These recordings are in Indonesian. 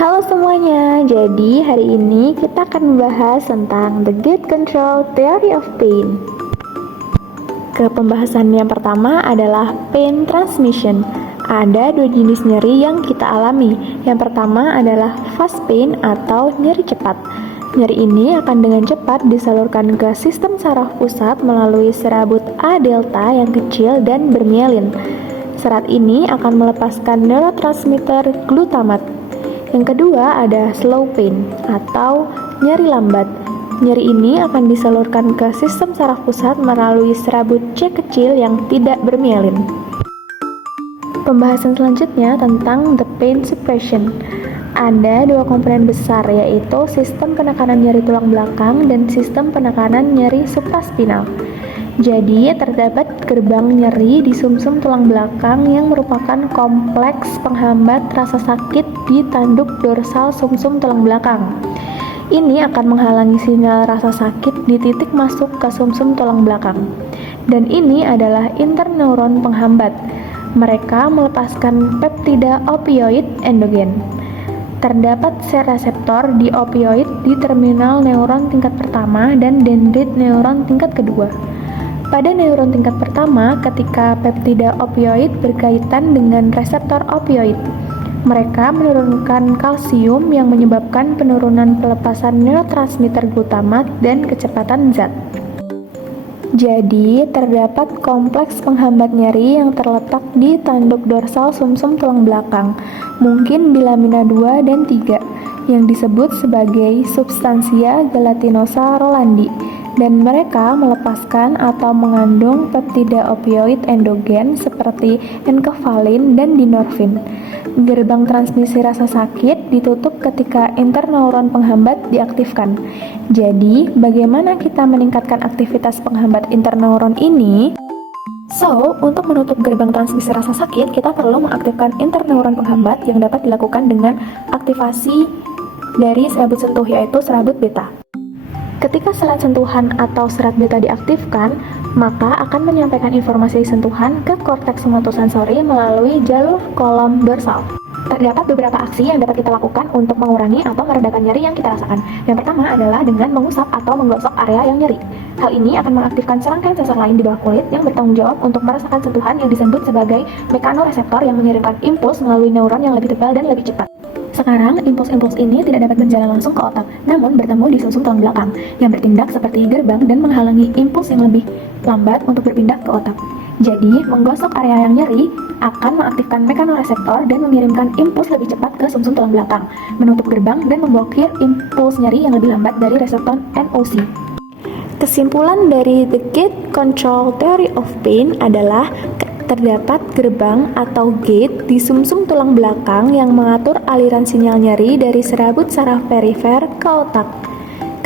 Halo semuanya, jadi hari ini kita akan membahas tentang the gate control theory of pain. Ke pembahasan yang pertama adalah pain transmission. Ada dua jenis nyeri yang kita alami. Yang pertama adalah fast pain atau nyeri cepat. Nyeri ini akan dengan cepat disalurkan ke sistem saraf pusat melalui serabut A delta yang kecil dan bermielin. Serat ini akan melepaskan neurotransmitter glutamat. Yang kedua ada slow pain atau nyeri lambat. Nyeri ini akan disalurkan ke sistem saraf pusat melalui serabut C kecil yang tidak bermielin. Pembahasan selanjutnya tentang the pain suppression. Ada dua komponen besar, yaitu sistem penekanan nyeri tulang belakang dan sistem penekanan nyeri supraspinal. Jadi, terdapat gerbang nyeri di sumsum tulang belakang yang merupakan kompleks penghambat rasa sakit di tanduk dorsal sumsum tulang belakang. Ini akan menghalangi sinyal rasa sakit di titik masuk ke sumsum tulang belakang. Dan ini adalah interneuron penghambat. Mereka melepaskan peptida opioid endogen. Terdapat sel reseptor di opioid di terminal neuron tingkat pertama dan dendrit neuron tingkat kedua. Pada neuron tingkat pertama, ketika peptida opioid berkaitan dengan reseptor opioid, mereka menurunkan kalsium yang menyebabkan penurunan pelepasan neurotransmitter glutamat dan kecepatan zat. Jadi, terdapat kompleks penghambat nyeri yang terletak di tanduk dorsal sumsum tulang belakang, mungkin di lamina 2 dan 3, yang disebut sebagai substansia gelatinosa rolandi, dan mereka melepaskan atau mengandung peptida opioid endogen seperti enkefalin dan dinorfin. Gerbang transmisi rasa sakit ditutup ketika interneuron penghambat diaktifkan. Jadi, bagaimana kita meningkatkan aktivitas penghambat interneuron ini? Untuk menutup gerbang transmisi rasa sakit, kita perlu mengaktifkan interneuron penghambat yang dapat dilakukan dengan aktivasi dari serabut sentuh, yaitu serabut beta. Ketika serat sentuhan atau serat beta diaktifkan, maka akan menyampaikan informasi sentuhan ke korteks somatosensory melalui jalur kolom dorsal. Terdapat beberapa aksi yang dapat kita lakukan untuk mengurangi atau meredakan nyeri yang kita rasakan. Yang pertama adalah dengan mengusap atau menggosok area yang nyeri. Hal ini akan mengaktifkan serangkaian sensor lain di bawah kulit yang bertanggung jawab untuk merasakan sentuhan yang disebut sebagai mekanoreseptor yang mengirimkan impuls melalui neuron yang lebih tebal dan lebih cepat. Sekarang, impuls-impuls ini tidak dapat berjalan langsung ke otak, namun bertemu di sumsum tulang belakang, yang bertindak seperti gerbang dan menghalangi impuls yang lebih lambat untuk berpindah ke otak. Jadi, menggosok area yang nyeri akan mengaktifkan mekanoreseptor dan mengirimkan impuls lebih cepat ke sumsum tulang belakang, menutup gerbang dan memblokir impuls nyeri yang lebih lambat dari reseptor NOC. Kesimpulan dari the gate control theory of pain adalah terdapat gerbang atau gate di sumsum tulang belakang yang mengatur aliran sinyal nyeri dari serabut saraf perifer ke otak.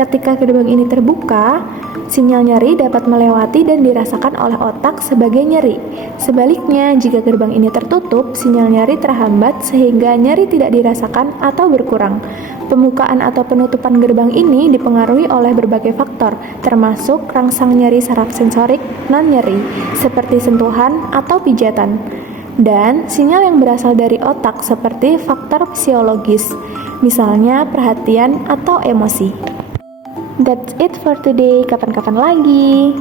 Ketika gerbang ini terbuka, sinyal nyeri dapat melewati dan dirasakan oleh otak sebagai nyeri. Sebaliknya, jika gerbang ini tertutup, sinyal nyeri terhambat sehingga nyeri tidak dirasakan atau berkurang. Pembukaan atau penutupan gerbang ini dipengaruhi oleh berbagai faktor, termasuk rangsang nyeri saraf sensorik non-nyeri, seperti sentuhan atau pijatan, dan sinyal yang berasal dari otak seperti faktor fisiologis, misalnya perhatian atau emosi. That's it for today. Kapan-kapan lagi.